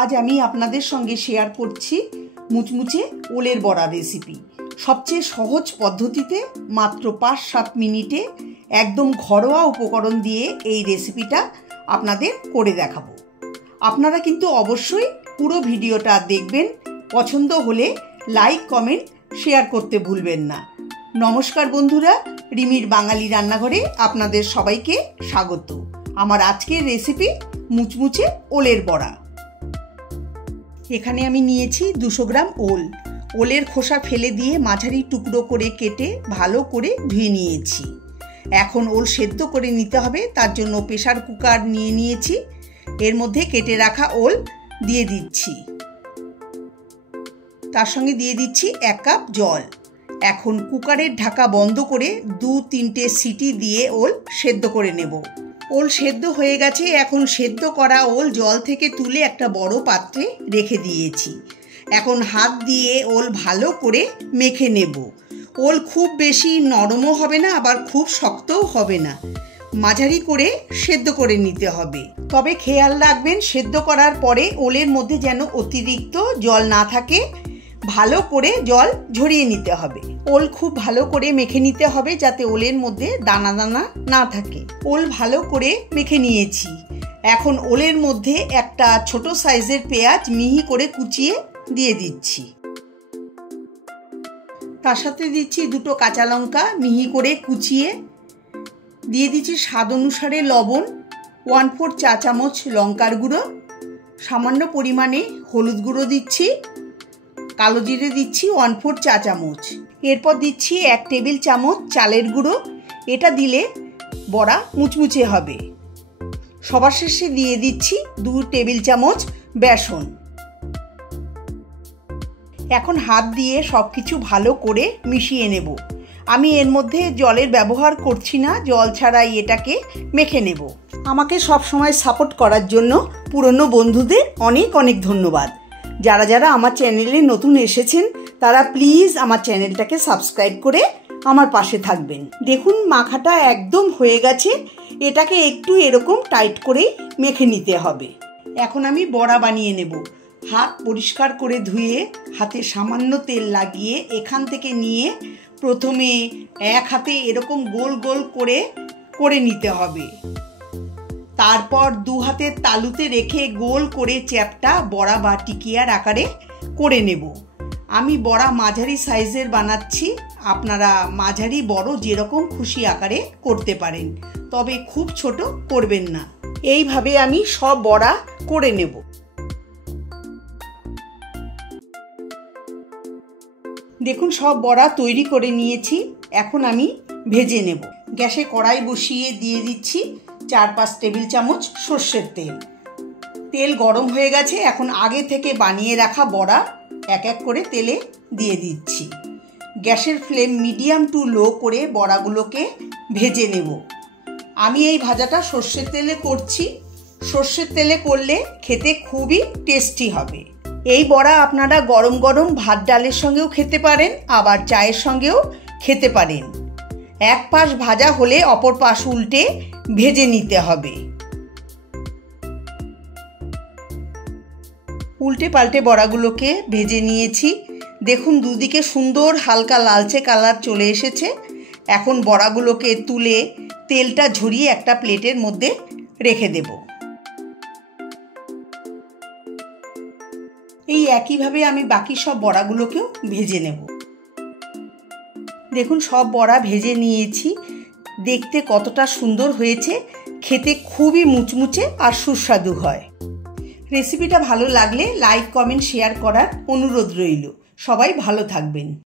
আজ আমি আপনাদের সঙ্গে শেয়ার করছি মুচমুচে ওলের বড়া রেসিপি। সবচেয়ে সহজ পদ্ধতিতে মাত্র ৫-৭ মিনিটে একদম ঘরোয়া উপকরণ দিয়ে এই রেসিপিটা আপনাদের করে দেখাবো। আপনারা কিন্তু অবশ্যই পুরো ভিডিওটা দেখবেন, পছন্দ হলে লাইক কমেন্ট শেয়ার করতে ভুলবেন না। নমস্কার বন্ধুরা, রিমির বাঙালি রান্নাঘরে আপনাদের সবাইকে স্বাগত। আমার আজকের রেসিপি মুচমুচে ওলের বড়া। এখানে আমি নিয়েছি 200 গ্রাম ওল। ওলের খোসা ফেলে দিয়ে মাঝারি টুকরো করে কেটে ভালো করে ধুয়ে নিয়েছি। এখন ওল সেদ্ধ করে নিতে হবে, তার জন্য প্রেসার কুকার নিয়ে নিয়েছি। এর মধ্যে কেটে রাখা ওল দিয়ে দিচ্ছি, তার সঙ্গে দিয়ে দিচ্ছি 1 কাপ জল। এখন কুকারের ঢাকা বন্ধ করে 2-3টে সিটি দিয়ে ওল সেদ্ধ করে নেব। ওল সেদ্ধ হয়ে গেছে। এখন সেদ্ধ করা ওল জল থেকে তুলে একটা বড় পাত্রে রেখে দিয়েছি। এখন হাত দিয়ে ওল ভালো করে মেখে নেব। ওল খুব বেশি নরমও হবে না, আবার খুব শক্তও হবে না, মাঝারি করে সেদ্ধ করে নিতে হবে। তবে খেয়াল রাখবেন, সেদ্ধ করার পরে ওলের মধ্যে যেন অতিরিক্ত জল না থাকে, ভালো করে জল ঝরিয়ে নিতে হবে। ওল খুব ভালো করে মেখে নিতে হবে যাতে ওলের মধ্যে দানা দানা না থাকে। ওল ভালো করে মেখে নিয়েছি। এখন ওলের মধ্যে একটা ছোট সাইজের পেঁয়াজ মিহি করে কুচিয়ে দিয়ে দিচ্ছি। তার সাথে দিচ্ছি 2টো কাঁচা লঙ্কা মিহি করে কুচিয়ে। দিয়ে দিচ্ছি স্বাদ অনুসারে লবণ, 1/4 চা চামচ লঙ্কার গুঁড়ো, সামান্য পরিমাণে হলুদ গুঁড়ো দিচ্ছি, কালো জিরে দিচ্ছি 1/4 চা চামচ। এরপর দিচ্ছি 1 টেবিল চামচ চালের গুঁড়ো। এটা দিলে বড়া মুচমুচে হবে। সবার শেষে দিয়ে দিচ্ছি 2 টেবিল চামচ বেসন। এখন হাত দিয়ে সব কিছু ভালো করে মিশিয়ে নেব। আমি এর মধ্যে জলের ব্যবহার করছি না, জল ছাড়াই এটাকে মেখে নেব। আমাকে সব সময় সাপোর্ট করার জন্য পুরনো বন্ধুদের অনেক অনেক ধন্যবাদ। যারা যারা আমার চ্যানেলে নতুন এসেছেন তারা প্লিজ আমার চ্যানেলটাকে সাবস্ক্রাইব করে আমার পাশে থাকবেন। দেখুন মাখাটা একদম হয়ে গেছে। এটাকে একটু এরকম টাইট করেই মেখে নিতে হবে। এখন আমি বড়া বানিয়ে নেব। হাত পরিষ্কার করে ধুয়ে হাতে সামান্য তেল লাগিয়ে এখান থেকে নিয়ে প্রথমে এক হাতে এরকম গোল গোল করে নিতে হবে। তারপর 2 হাতের তালুতে রেখে গোল করে চ্যাপটা বড়া বা টিকিয়ার আকারে করে নেব। আমি বড়া মাঝারি সাইজের বানাচ্ছি, আপনারা মাঝারি বড় যেরকম খুশি আকারে করতে পারেন, তবে খুব ছোট করবেন না। এইভাবে আমি সব বড়া করে নেব। দেখুন সব বড়া তৈরি করে নিয়েছি। এখন আমি ভেজে নেব। গ্যাসে কড়াই বসিয়ে দিয়ে দিচ্ছি 4-5 টেবিল চামচ সর্ষের তেল। তেল গরম হয়ে গেছে। এখন আগে থেকে বানিয়ে রাখা বড়া এক এক করে তেলে দিয়ে দিচ্ছি। গ্যাসের ফ্লেম মিডিয়াম টু লো করে বড়াগুলোকে ভেজে নেব। আমি এই ভাজাটা সর্ষের তেলে করছি। সর্ষের তেলে করলে খেতে খুবই টেস্টি হবে। এই বড়া আপনারা গরম গরম ভাত ডালের সঙ্গেও খেতে পারেন, আবার চায়ের সঙ্গেও খেতে পারেন। এক পাশ ভাজা হলে অপর পাশ উল্টে ভেজে নিতে হবে। উল্টে পাল্টে বড়াগুলোকে ভেজে নিয়েছি। দেখুন দুদিকে সুন্দর হালকা লালচে কালার চলে এসেছে। এখন বড়াগুলোকে তুলে তেলটা ঝরিয়ে একটা প্লেটের মধ্যে রেখে দেব। এই একইভাবে আমি বাকি সব বড়াগুলোকেও ভেজে নেব। দেখুন সব বড়া ভেজে নিয়েছি। দেখতে কতটা সুন্দর হয়েছে, খেতে খুবই মুচমুচে আর সুস্বাদু হয়। রেসিপিটা ভালো লাগলে লাইক কমেন্ট শেয়ার করার অনুরোধ রইল। সবাই ভালো থাকবেন।